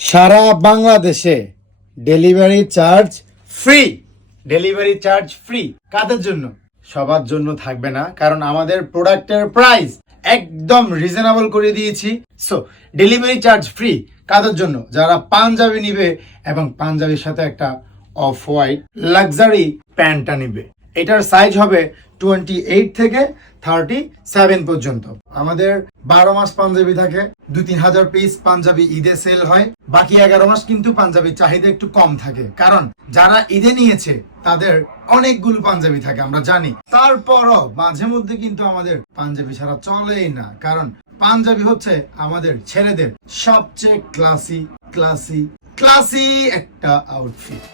সারা বাংলাদেশে delivery charge free. Delivery charge free. কাদের জন্য? সবার জন্য থাকবে না, কারণ আমাদের প্রোডাক্টের প্রাইস একদম রিজনেবল করে দিয়েছি। সো ডেলিভারি চার্জ ফ্রি কাদের জন্য? যারা পাঞ্জাবি নিবে এবং পাঞ্জাবির সাথে একটা অফ হোয়াইট লাক্সারি প্যান্টটা নিবে। এটার সাইজ হবে টোয়েন্টি এইট থেকে থার্টি সেভেন পর্যন্ত। আমাদের বারো মাস পাঞ্জাবি থাকে দু তিন হাজার পিস পাঞ্জাবি ঈদে সেল হয়, বাকি এগারো মাস কিন্তু পাঞ্জাবির চাহিদা একটু কম থাকে। কারণ যারা ঈদে নিয়েছে, তাদের অনেকগুলো পাঞ্জাবি থাকে, আমরা জানি। তারপরও মাঝে মধ্যে কিন্তু আমাদের পাঞ্জাবি ছাড়া চলেই না। কারণ পাঞ্জাবি হচ্ছে আমাদের ছেলেদের সবচেয়ে ক্লাসি ক্লাসি ক্লাসি একটা আউটফিট